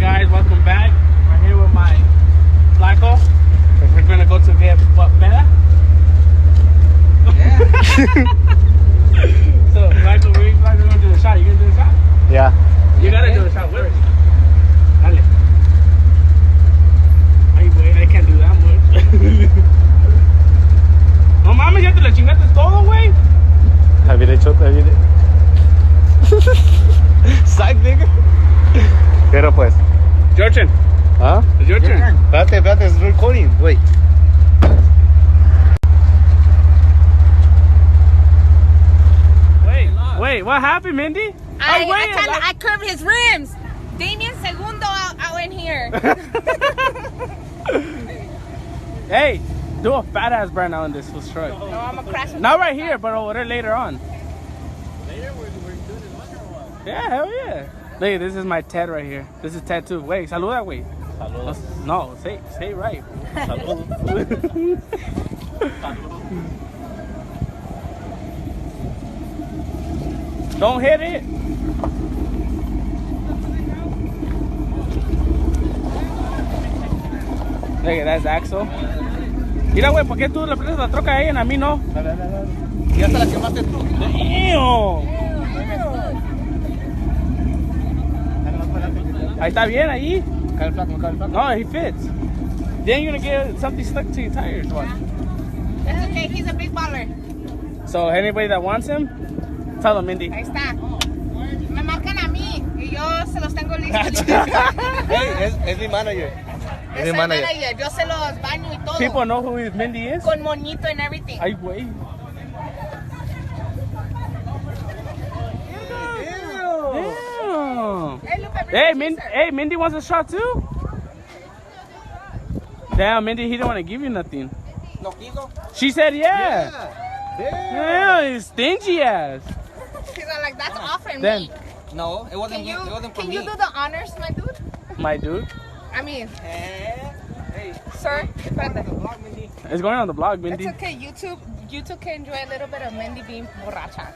guys, welcome back. We're here with my flaco. We're gonna go to get what, Peda? Yeah. So, Flaco, we're gonna do a shot. You gonna do a shot? Yeah. You gotta do a shot with us. Dale. Ay, güey, I can't do that much. No mames, ya te la chingaste todo, güey. Había hecho, Psych, nigga. Pero pues. Your turn. ¿Ah? It's your turn. Espérate, it's recording. Wait. Wait, what happened, Mindy? I curved his rims. Damien Segundo out in here. Hey, do a fat ass burn on this truck. No, I'm gonna crash him. Not right here, but over there later on. Later, we're doing it later or what? Yeah, hell yeah. Look, this is my Ted right here. This is Ted too. Wait, saluda, güey. Saludos. No, say it right. Saludos. Don't hit it. Look at that's Axel. Mira, güey, ¿por qué tú le prestas la troca a ella y a mí no? Y hasta la quemaste tú. Damn. Ahí está bien, ahí. Cae el flaco, cae el flaco. No, he fits. Then you're gonna get something stuck to your tires. Watch. That's okay, he's a big baller. So anybody that wants him, tell them, Mindy. Ahí está. Me marcan a mí y yo se los tengo listos. Hey, es mi manager. Es el manager. Yo se los baño y todo. People know who his Mindy is? Con moñito and everything. Ay, güey. Damn. Hey, Hey, Mindy wants a shot too? Damn, Mindy, he didn't want to give you nothing. ¿Lo quiso? She said yeah. Damn. Yeah, stingy ass. She's like, that's offering Then, me. No, it wasn't Can it wasn't for you me. do the honors, my dude? my dude. I mean, Hey, sir, espérate. It's going on the blog, Mindy. It's okay, YouTube can enjoy a little bit of Mindy being borracha.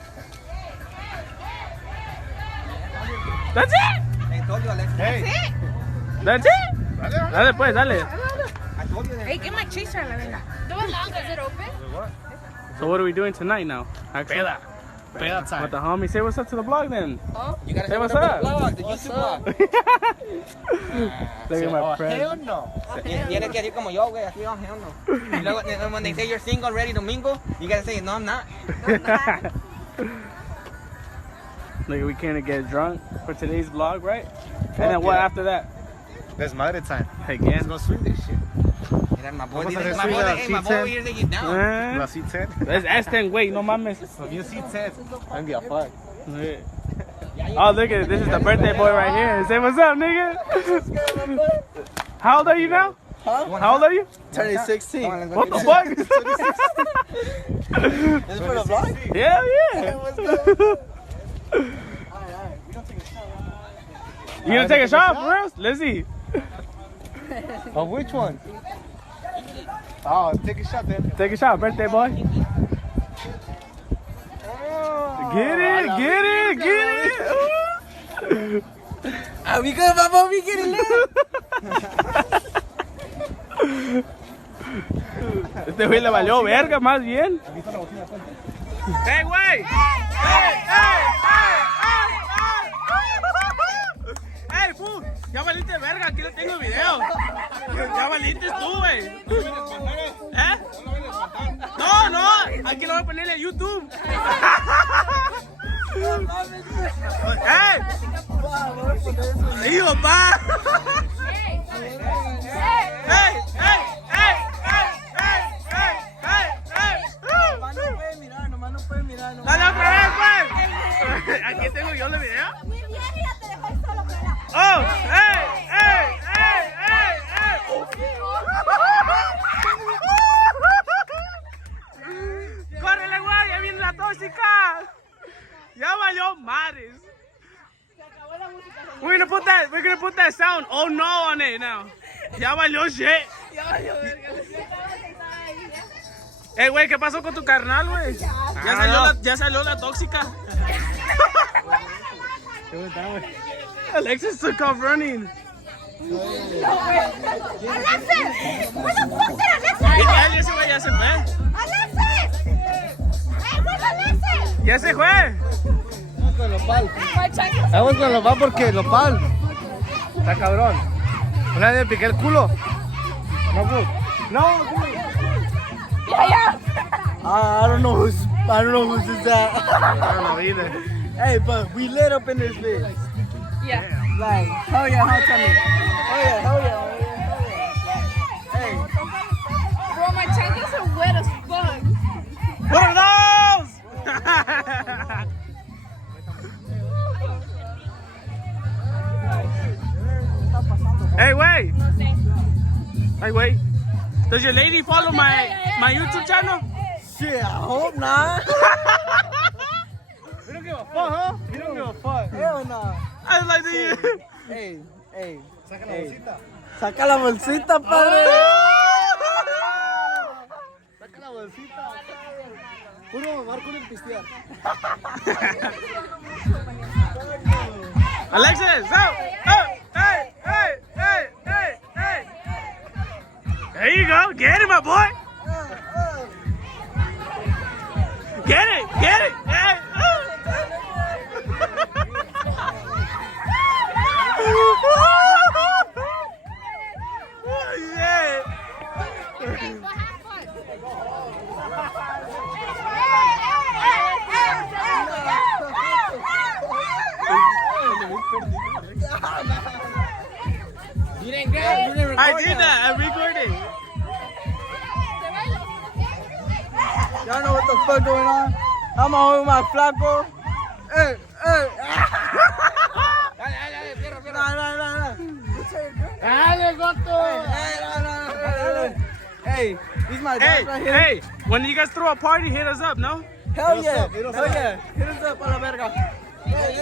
That's it. I told you, Alex. Hey. That's it. That's it. Dale pues, dale. I told you that. Hey, get my chaser, la venga. Do it long, is it open? So what are we doing tonight now? Peda. Peda time. With the homie. Say what's up to the blog then. Oh, You gotta Hey, say what's what's up? the blog, the YouTube blog. Look at my friend. Hell no. Tienes que decir como yo, güey, así, oh, hell no. Y luego, when they say you're single, ready to mingle, you gotta say, no, I'm not. Look, we came to get drunk for today's vlog, right? And then what yeah. after that? There's madre time. Let's Again. go swing this shit. Mira, my boy, Vamos a dice, hacer my boy over here say you down. La Eh? C10. Let's S10, wait, no mames. If you C10, I'm gonna fuck. Oh, look at it. This is the birthday boy right here. Say what's up, nigga. How old are you now? Huh? How old are you? Turning 16. What the fuck? Is it for the vlog? Hell yeah. You gonna take a shot for real? Let's see. Of which one? Oh, take a shot then. Take a shot, birthday boy. Get it. Ooh. Amigo, vamos, we get it Este güey le valió verga más bien. Hey, güey. Hey, fool. Ya valiste verga, aquí le tengo video. Ya valiste tú, güey. ¿Eh? No, aquí lo voy a poner en YouTube. ¡Ey! ¡Hijo, pa! ¡Ey! Nomás no puede mirar. ¡Dale otra vez, pues! Aquí tengo yo el video. ¡Oh! ¡Ey! ¡Córrele, güey! ¡Ya viene la tóxica! ¡Ya valió madres! We're gonna put that sound "oh no" on it now. Ya valió shit. Güey, ¿qué pasó con tu carnal, güey? Ya salió la tóxica. Alexis took off running. Alexis! Where's the fucking Alexis? Ese güey ya se fue. Alexis! Hey, where's Alexis? Ya se fue. Vamos con Lopal. My chanclas. Vamos con Lopal porque Lopal está cabrón. Una vez me piqué el culo. No, bro. No, bro. Yeah. I don't know who's that. I don't know either. Hey, but we lit up in this bitch. Yeah. Like, hell yeah, how tell me. Hell yeah. Hey. Bro, my chanclas are wet as fuck. What are those? Hey, wait. Hey, wait. Does your lady follow my YouTube channel? Shit, I hope not. We don't give a fuck, huh? We don't give a fuck. Hell no. I was like, dude. Hey. Saca la bolsita. Saca la bolsita, padre. Saca la bolsita. Puro mamar con el pistear. Alexis, out. Hey. There you go. Get it, my boy. Get it. Hey. You didn't grab, you didn't record I did that. I'm recording. Y'all know what the fuck going on? I'm on with my flaco. Hey. Dale, fierro. No. Dale, Goto. Hey, these my dogs right here. Hey, when you guys throw a party, hit us up, no? Hell yeah. Hit us up a la verga.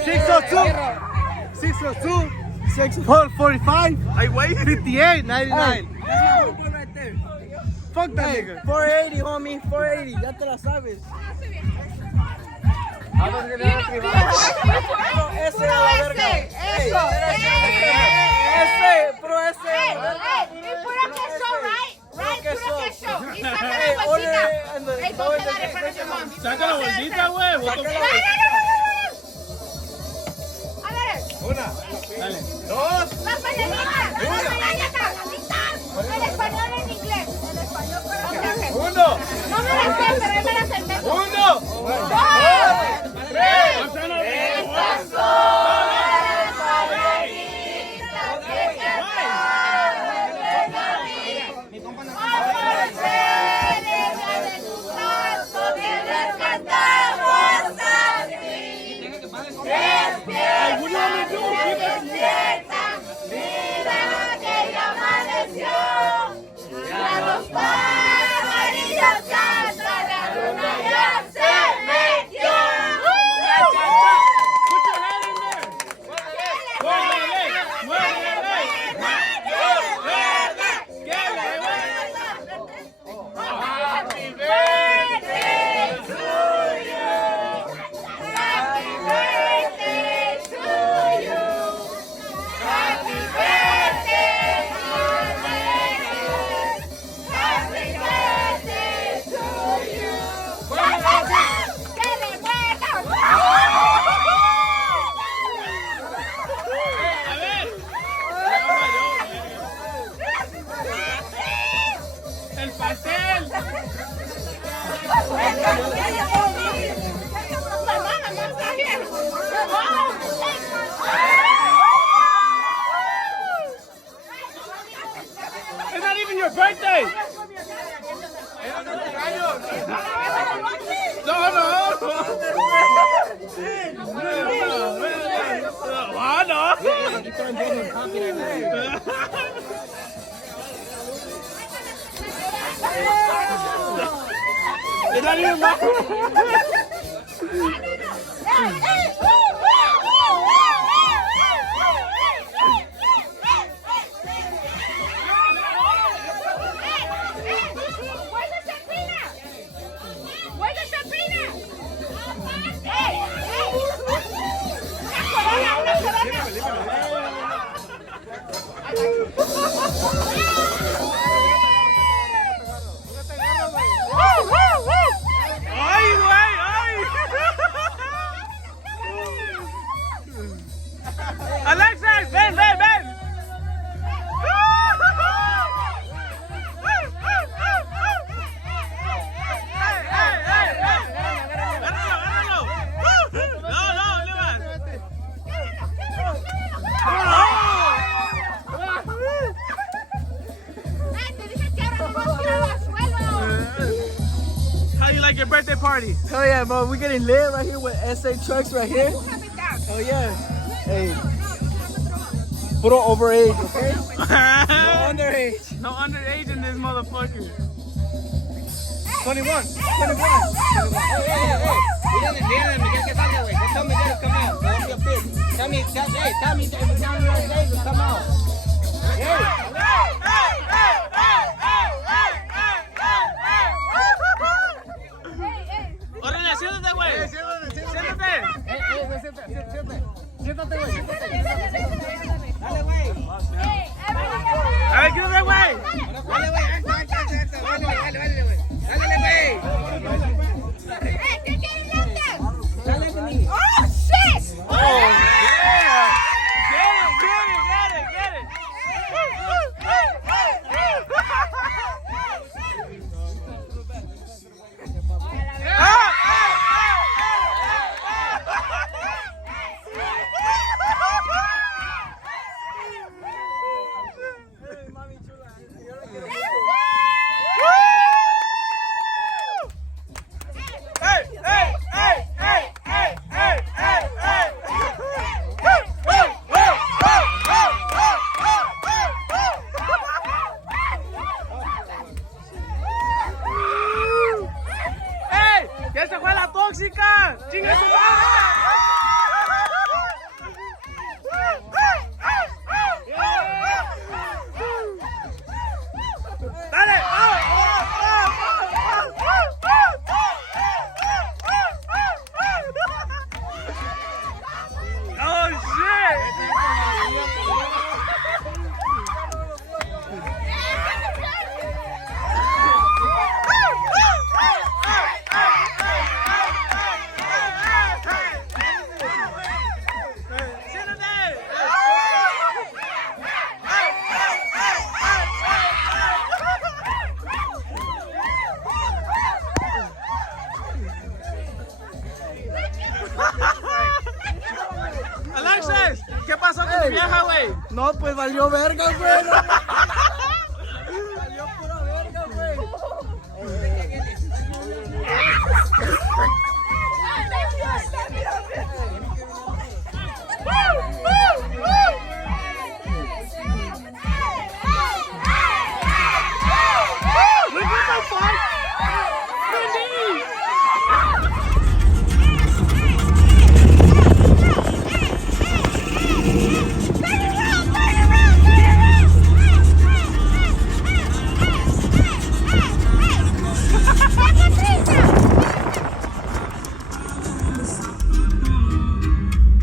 602 645 Hey, wait. 58 99. That's my homeboy right there. Fuck that nigga. 480, homie. 480. Ya te la sabes. Ese a la verga. Ese, puro ese. Puro queso, right? Puro queso. Y saca la bolsita. Hey, don't say that in front of your mom. Saca la bolsita, güey. What the fuck? A ver. Una. Dale. Dos. Las mañanitas. En español o en inglés. En español, pero okay. Uno. No me las sé, pero él me las invento. Uno. Dos. Tres. Estas son las mañanitas que cantaron Mi compa no a merced de tu canto, bien les cantamos así. Despierta, despierta, mira que ya amaneció. Ya los pajarillos cantan, la luna ya se metió. Put your hand in there. Muévele. Happy birthday to you. Happy birthday to you. Happy birthday, happy birthday to you. ¡Que le muerda! A ver. El pastel. It's not even your birthday. No. Ah, no. It's not even my ¡Ay, güey! ¡Ay! Alexis, ven, ven, ven. How you like your birthday party? Hell yeah, bro. We're getting lit right here with SA trucks right here. Hell yeah. Hey. Puro overage, okay? No underage. No underage in this motherfucker. 21. 21. Miguel, que salga, güey. Tell Miguel to come out. Don't be a bitch. Tell me right there to come out. Órale, siéntate, güey. Siéntate. Siéntate, güey. Dale, güey. A ver, ¿qué onda, güey? Dale, güey. Dale, güey. Dale, güey. Oh, shit! Oh, yeah. Get it. ¡Ey! ¡Ya se fue la tóxica! ¡Chinga su madre! ¡Dale! ¡Oh, shit! Alexis, ¿qué pasó con tu vieja, güey? No, pues valió verga, güey. Valió pura verga, güey.